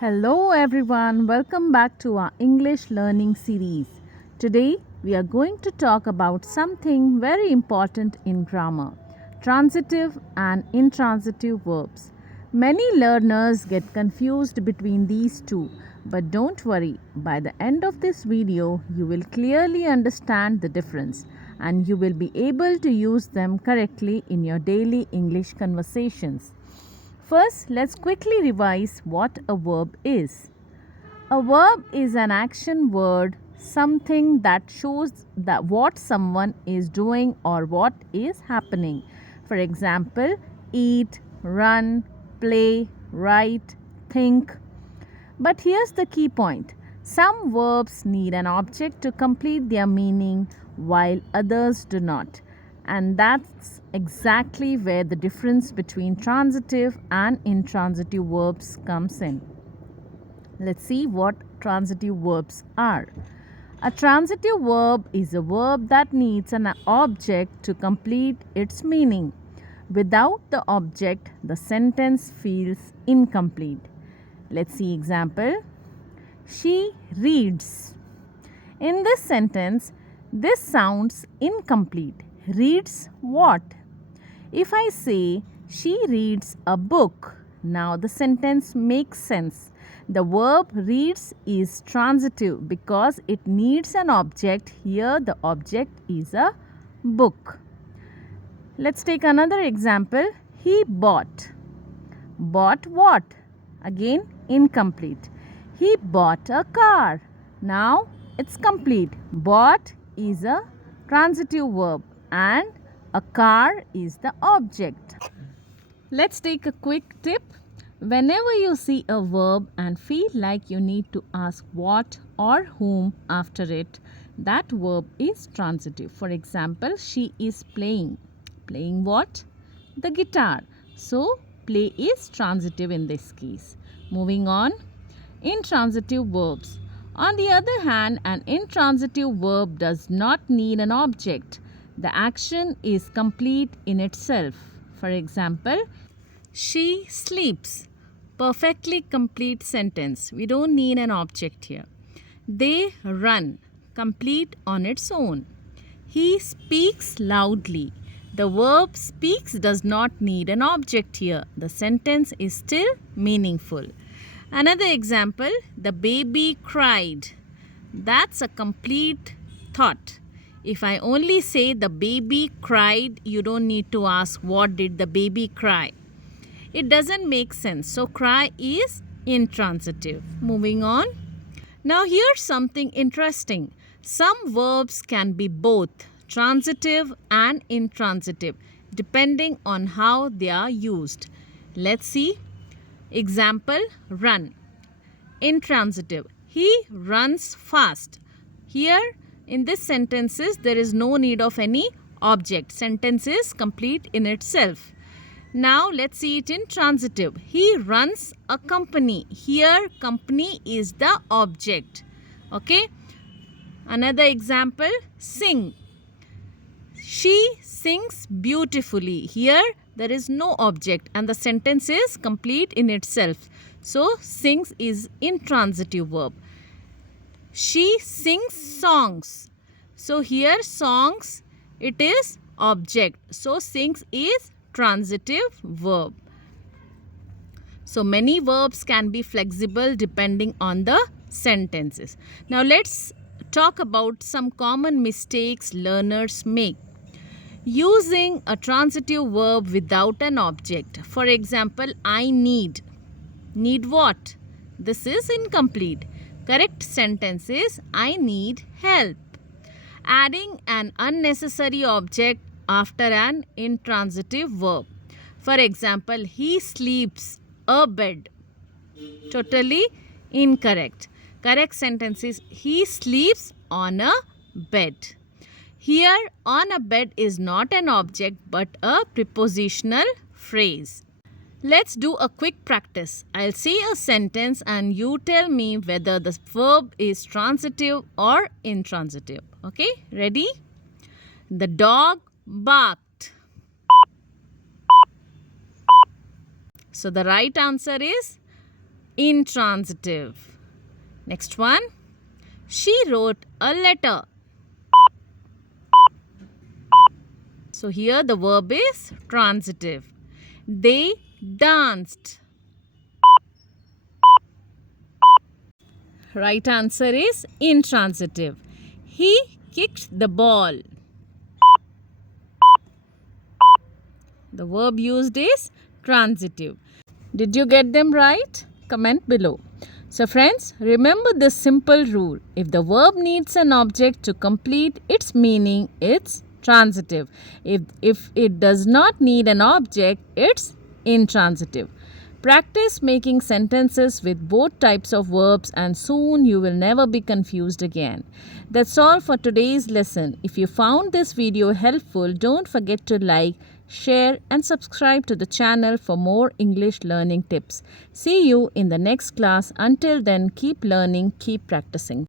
Hello everyone, welcome back to our English learning series. Today we are going to talk about something very important in grammar, transitive and intransitive verbs. Many learners get confused between these two, but don't worry, by the end of this video you will clearly understand the difference and you will be able to use them correctly in your daily English conversations. First, let's quickly revise what a verb is. A verb is an action word, something that shows that what someone is doing or what is happening. For example, eat, run, play, write, think. But here's the key point. Some verbs need an object to complete their meaning while others do not. And that's exactly where the difference between transitive and intransitive verbs comes in. Let's see what transitive verbs are. A transitive verb is a verb that needs an object to complete its meaning. Without the object, the sentence feels incomplete. Let's see example. She reads. In this sentence, this sounds incomplete. Reads what? If I say she reads a book, now the sentence makes sense. The verb reads is transitive because it needs an object. Here the object is a book. Let's take another example. He bought. Bought what? Again, incomplete. He bought a car. Now it's complete. Bought is a transitive verb and a car is the object. Let's take a quick tip. Whenever you see a verb and feel like you need to ask what or whom after it, that verb is transitive. For example, she is playing. Playing what? The guitar. So, play is transitive in this case. Moving on, intransitive verbs. On the other hand, an intransitive verb does not need an object. The action is complete in itself. For example, she sleeps. Perfectly complete sentence. We don't need an object here. They run. Complete on its own. He speaks loudly. The verb speaks does not need an object here. The sentence is still meaningful. Another example, the baby cried. That's a complete thought. If I only say the baby cried, you don't need to ask what did the baby cry. It doesn't make sense. So cry is intransitive. Moving on. Now here's something interesting. Some verbs can be both transitive and intransitive depending on how they are used. Let's see. Example, run. Intransitive. He runs fast. Here in this sentences there is no need of any object. Sentence is complete in itself. Now let's see it in transitive. He runs a company. Here company is the object. Okay. Another example, sing. She sings beautifully. Here there is no object and the sentence is complete in itself. So sings is intransitive verb. She sings songs. So here songs, it is object. So sings is transitive verb. So many verbs can be flexible depending on the sentences. Now let's talk about some common mistakes learners make. Using a transitive verb without an object. For example, I need. Need what? This is incomplete. Correct sentence is I need help. Adding an unnecessary object after an intransitive verb. For example, he sleeps a bed. Totally incorrect. Correct sentence is he sleeps on a bed. Here, on a bed is not an object but a prepositional phrase. Let's do a quick practice. I'll say a sentence and you tell me whether the verb is transitive or intransitive. Okay, ready? The dog barked. So the right answer is Intransitive. Next one. She wrote a letter. So here the verb is transitive. They danced. Right answer is intransitive. He kicked the ball. The verb used is transitive. Did you get them right? Comment below. So friends, remember this simple rule. If the verb needs an object to complete its meaning, it's transitive. If it does not need an object, it's intransitive. Practice making sentences with both types of verbs and soon you will never be confused again. That's all for today's lesson. If you found this video helpful, don't forget to like, share and subscribe to the channel for more English learning tips. See you in the next class. Until then, keep learning, keep practicing.